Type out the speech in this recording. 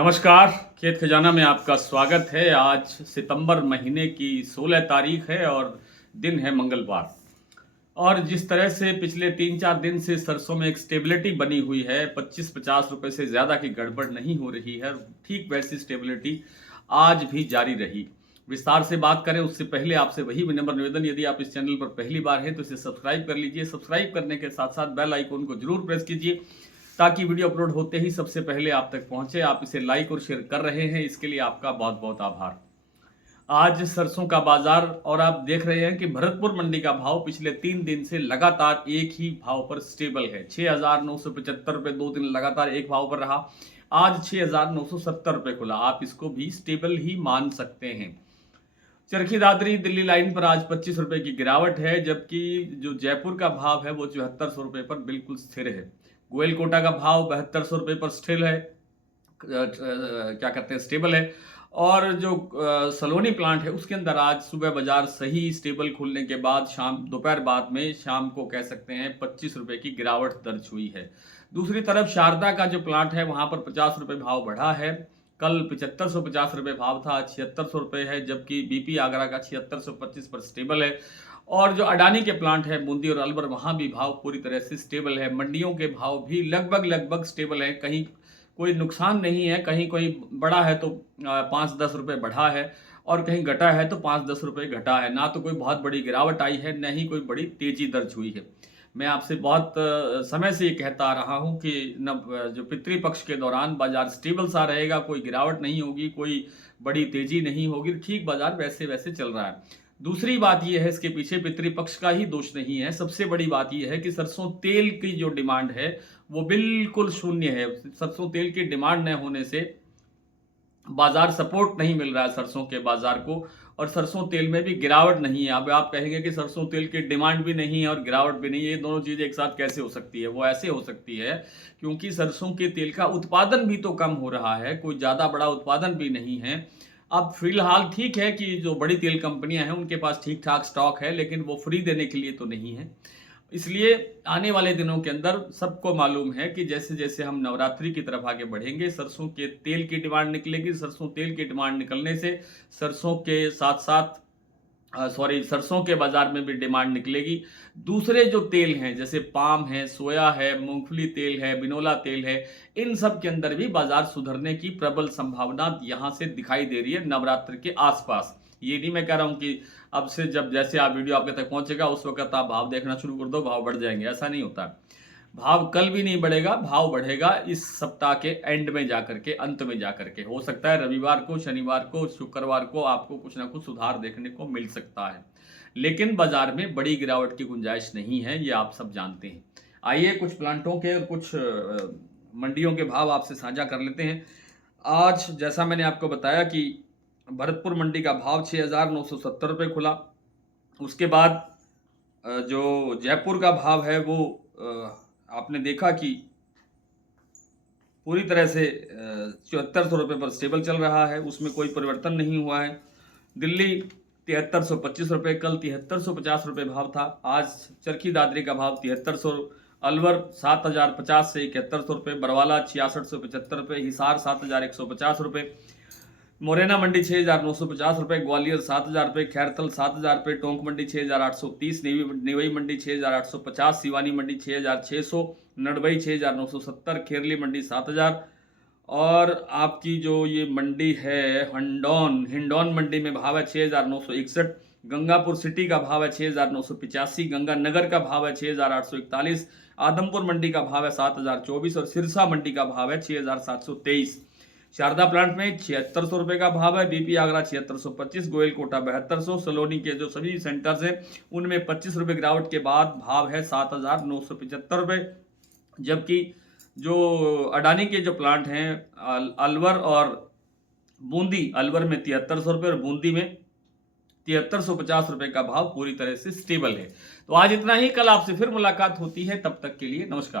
नमस्कार। खेत खजाना में आपका स्वागत है। आज सितंबर महीने की 16 तारीख है और दिन है मंगलवार। और जिस तरह से पिछले 3-4 दिन से सरसों में एक स्टेबिलिटी बनी हुई है, 25-50 रुपए से ज़्यादा की गड़बड़ नहीं हो रही है, ठीक वैसी स्टेबिलिटी आज भी जारी रही। विस्तार से बात करें उससे पहले आपसे वही विनम्र निवेदन, यदि आप इस चैनल पर पहली बार हैं तो इसे सब्सक्राइब कर लीजिए। सब्सक्राइब करने के साथ साथ बेल आइकन को जरूर प्रेस कीजिए ताकि वीडियो अपलोड होते ही सबसे पहले आप तक पहुंचे। आप इसे लाइक और शेयर कर रहे हैं, इसके लिए आपका बहुत बहुत आभार। आज सरसों का बाजार और आप देख रहे हैं कि भरतपुर मंडी का भाव पिछले 3 दिन से लगातार एक ही भाव पर स्टेबल है। 6,975 रुपये 2 दिन लगातार एक भाव पर रहा। आज 6,970 रुपये खुला। आप इसको भी स्टेबल ही मान सकते हैं। चरखी दादरी दिल्ली लाइन पर आज 25 रुपए की गिरावट है, जबकि जो जयपुर का भाव है वो 7400 रुपये पर बिल्कुल स्थिर है। गोयल कोटा का भाव 7200 रुपये पर स्थिर है, क्या कहते हैं, स्टेबल है। और जो सलोनी प्लांट है उसके अंदर आज सुबह बाजार सही स्टेबल खुलने के बाद दोपहर बाद में शाम को कह सकते हैं 25 रुपये की गिरावट दर्ज हुई है। दूसरी तरफ शारदा का जो प्लांट है वहां पर 50 रुपये भाव बढ़ा है। कल 7550 रुपये भाव था, 7600 रुपये है, जबकि बीपी आगरा का 7625 पर स्टेबल है। और जो अडानी के प्लांट है बूंदी और अलवर, वहां भी भाव पूरी तरह से स्टेबल है। मंडियों के भाव भी लगभग स्टेबल है, कहीं कोई नुकसान नहीं है, कहीं कोई बड़ा है तो 5-10 रुपये बढ़ा है और कहीं घटा है तो 5-10 रुपये घटा है। ना तो कोई बहुत बड़ी गिरावट आई है, न ही कोई बड़ी तेजी दर्ज हुई है। मैं आपसे बहुत समय से ये कहता आ रहा हूँ कि जो पितृपक्ष के दौरान बाजार स्टेबल सा रहेगा, कोई गिरावट नहीं होगी, कोई बड़ी तेजी नहीं होगी, ठीक बाजार वैसे वैसे चल रहा है। दूसरी बात यह है, इसके पीछे पितृपक्ष का ही दोष नहीं है। सबसे बड़ी बात यह है कि सरसों तेल की जो डिमांड है वो बिल्कुल शून्य है। सरसों तेल की डिमांड न होने से बाजार सपोर्ट नहीं मिल रहा है सरसों के बाजार को, और सरसों तेल में भी गिरावट नहीं है। अब आप कहेंगे कि सरसों तेल की डिमांड भी नहीं है और गिरावट भी नहीं है, ये दोनों चीज़ें एक साथ कैसे हो सकती है? वो ऐसे हो सकती है क्योंकि सरसों के तेल का उत्पादन भी तो कम हो रहा है, कोई ज़्यादा बड़ा उत्पादन भी नहीं है। अब फिलहाल ठीक है कि जो बड़ी तेल कंपनियां हैं उनके पास ठीक ठाक स्टॉक है, लेकिन वो फ्री देने के लिए तो नहीं है। इसलिए आने वाले दिनों के अंदर सबको मालूम है कि जैसे जैसे हम नवरात्रि की तरफ आगे बढ़ेंगे, सरसों के तेल की डिमांड निकलेगी। सरसों तेल की डिमांड निकलने से सरसों के साथ साथ सरसों के बाजार में भी डिमांड निकलेगी। दूसरे जो तेल हैं जैसे पाम है, सोया है, मूंगफली तेल है, बिनोला तेल है, इन सब के अंदर भी बाजार सुधरने की प्रबल संभावना यहां से दिखाई दे रही है नवरात्र के आसपास। ये नहीं मैं कह रहा हूं कि अब से जब जैसे आप वीडियो आपके तक पहुंचेगा उस वक्त आप भाव देखना शुरू कर दो, भाव बढ़ जाएंगे, ऐसा नहीं होता। भाव कल भी नहीं बढ़ेगा, भाव बढ़ेगा इस सप्ताह के एंड में जाकर के, अंत में जाकर के। हो सकता है रविवार को, शनिवार को, शुक्रवार को आपको कुछ ना कुछ सुधार देखने को मिल सकता है, लेकिन बाजार में बड़ी गिरावट की गुंजाइश नहीं है, ये आप सब जानते हैं। आइए कुछ प्लांटों के और कुछ मंडियों के भाव आपसे साझा कर लेते हैं। आज जैसा मैंने आपको बताया कि भरतपुर मंडी का भाव 6,970 रुपये खुला। उसके बाद जो जयपुर का भाव है वो आपने देखा कि पूरी तरह से 7400 रुपये पर स्टेबल चल रहा है, उसमें कोई परिवर्तन नहीं हुआ है। दिल्ली 7325 रुपये, कल 7350 रुपये भाव था। आज चरखी दादरी का भाव 7300, अलवर 7050 से 7100 रुपये, बरवाला 6675 रुपये, हिसार 7150 रुपये, मोरेना मंडी 6,950 रुपये, ग्वालियर 7,000 रुपये, खैरतल 7,000 रुपये, टोंक मंडी 6,830, नेवई मंडी 6,850, सिवानी मंडी 6,600, नडबई 6,970, खेरली मंडी 7,000। और आपकी जो ये मंडी है हिंडौन मंडी में भाव है 6,961, गंगापुर सिटी का भाव है 6,985, गंगानगर का भाव है 6,841, आदमपुर मंडी का भाव है 7,024 और सिरसा मंडी का भाव है 6,723। शारदा प्लांट में 7600 रुपये का भाव है, बीपी आगरा 7625, गोयल कोटा 7200, सलोनी के जो सभी सेंटर्स हैं उनमें 25 रुपये गिरावट के बाद भाव है 7,975 रुपये। जबकि जो अडानी के जो प्लांट हैं अलवर और बूंदी, अलवर में 7300 रुपये और बूंदी में 7350 रुपये का भाव पूरी तरह से स्टेबल है। तो आज इतना ही, कल आपसे फिर मुलाकात होती है, तब तक के लिए नमस्कार।